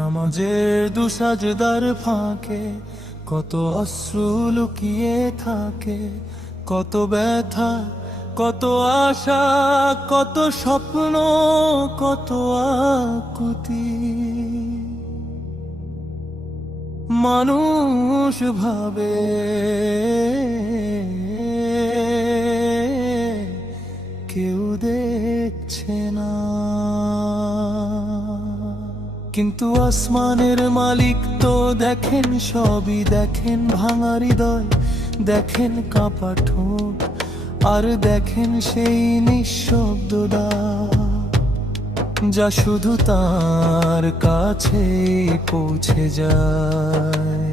নামাজের দুসাজদার ফাঁকে, কত অশ্রু লুকিয়ে থাকে, কত ব্যথা, কত আশা, কত স্বপ্ন, কত আকুতি। মানুষ ভাবে কেউ দেখছে না। কিন্তু আসমানের মালিক তো দেখেন সবই, দেখেন ভাঙা হৃদয়, দেখেন কাঁপা ঠোঁট আর দেখেন সেই নিঃশব্দতা যা শুধু তার কাছে পৌঁছে যায়।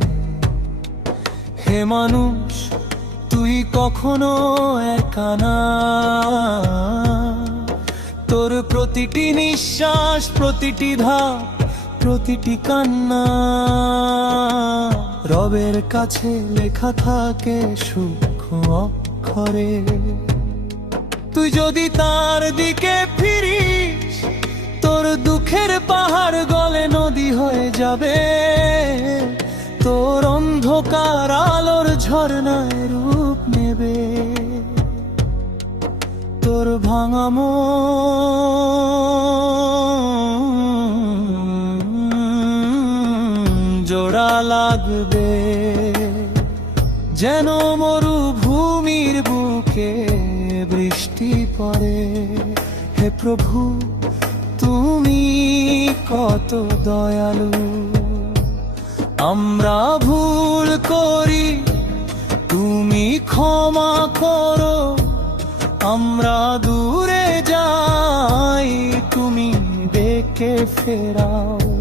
হে মানুষ, তুই কখনো একা না। তোর প্রতিটি নিঃশ্বাস, প্রতিটি ধাপ প্রতিটি কান্না রবের কাছে লেখা থাকে সূক্ষ্ম অক্ষরে। তুই যদি তার দিকে ফিরিস, তোর দুঃখের পাহাড় গলে নদী হয়ে যাবে। তোর অন্ধকার আলোর ঝর্ণায় রূপ নেবে। তোর ভাঙা লাগবে যেন মরুভূমির বুকে বৃষ্টি পড়ে। হে প্রভু, তুমি কত দয়ালু। আমরা ভুল করি, তুমি ক্ষমা করো। আমরা দূরে যাই, তুমি ডেকে ফেরাও।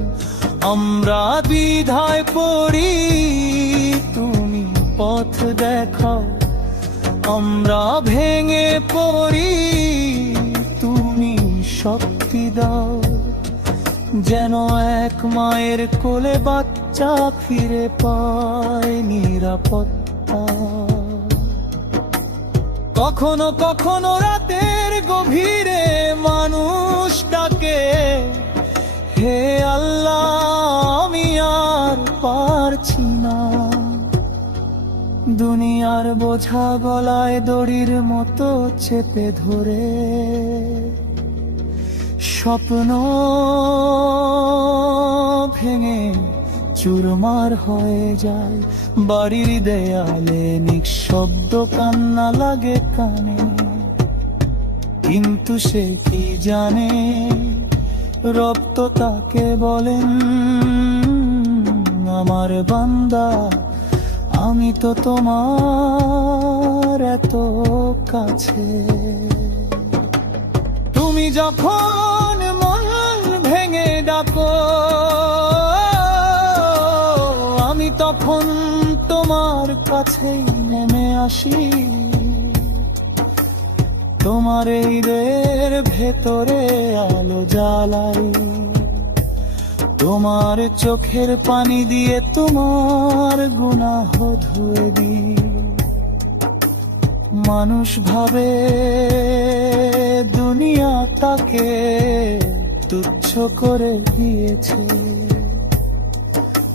আমরা বিধায় পড়ি, তুমি পথ দেখাও আমরা ভেঙে পড়ি, তুমি শক্তি দাও। যেন এক মায়ের কোলে বাচ্চা ফিরে পায় নিরাপত্তা। কখনো কখনো রাতের গভীরে মানুষ হে আল্লাহ, আমি আর পারছি না। দুনিয়ার বোঝা গলায় দড়ির মতো চেপে ধরে। স্বপ্ন ভেঙে চুরমার হয়ে যায় বাড়ির দেয়ালে, নিঃশব্দ কান্না লাগে কানে। কিন্তু সে কি জানে? রব তো তাকে বলেন, আমার বান্দা, আমি তো তোমার এত কাছে। তুমি যখন মন ভেঙে ডাকো, আমি তখন তোমার কাছেই নেমে আসি। তোমার এই দের ভেতরে আলো জ্বালাই। তোমার চোখের পানি দিয়ে তোমার গুনাহ ধুয়ে দিই। মানুষ ভাবে দুনিয়া তাকে তুচ্ছ করে দিয়েছে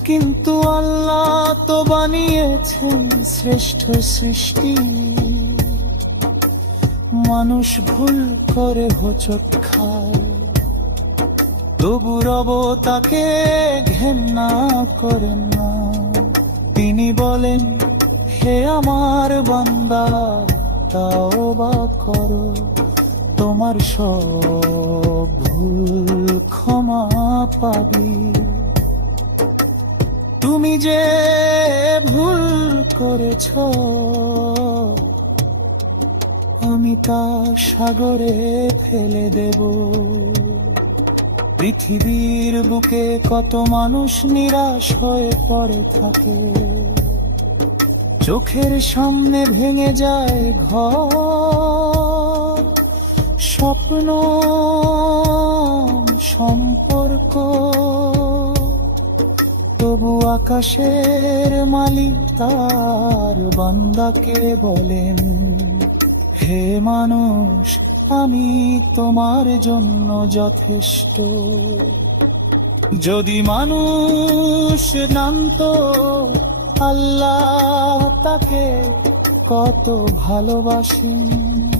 কিন্তু আল্লাহ তো বানিয়েছেন শ্রেষ্ঠ সৃষ্টি। মানুষ ভুল করে হোচট খায়। তবু রব তাকে ঘেন্না করেন না। তিনি বলেন, হে আমার বান্দা, তাও বা করো। তোমার সব ভুল ক্ষমা পাবি। তুমি যে ভুল করেছ আমি তা সাগরে ফেলে দেব। পৃথিবীর বুকে কত মানুষ নিরাশ হয়ে পড়ে থাকে। চোখের সামনে ভেঙে যায় ঘর। স্বপ্ন, সম্পর্ক। তবু আকাশের মালিক তার বান্দাকে বলেন হে মানুষ, আমি তোমার জন্য যথেষ্ট। যদি মানুষ নামতো আল্লাহ তাকে কত ভালোবাসেন।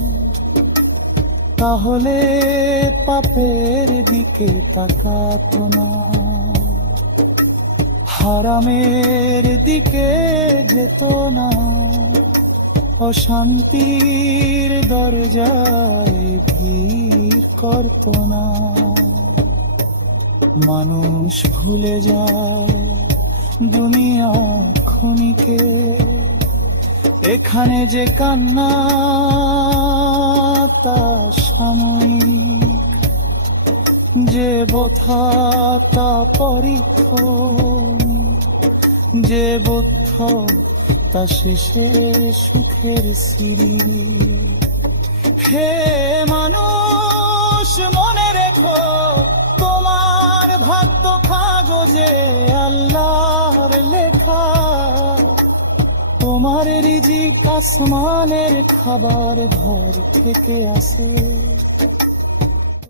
তাহলে পাপের দিকে তাকাতো না। হারামের দিকে যেত না। অশান্তির দরজায় ভিড় করত না। মানুষ ভুলে যায় দুনিয়া ক্ষণিকে। এখানে যে কান্না, তা সাময়িক। যে বোথা তা পরীক্ষণ যে বুদ্ধ শেষে সুখের সিঁড়ি। হে মানুষ, মনে রেখো, তোমার ভাগ্য কাগজে আল্লাহর লেখা। তোমার রিজিক আসমানের খাবার ঘর থেকে আসে।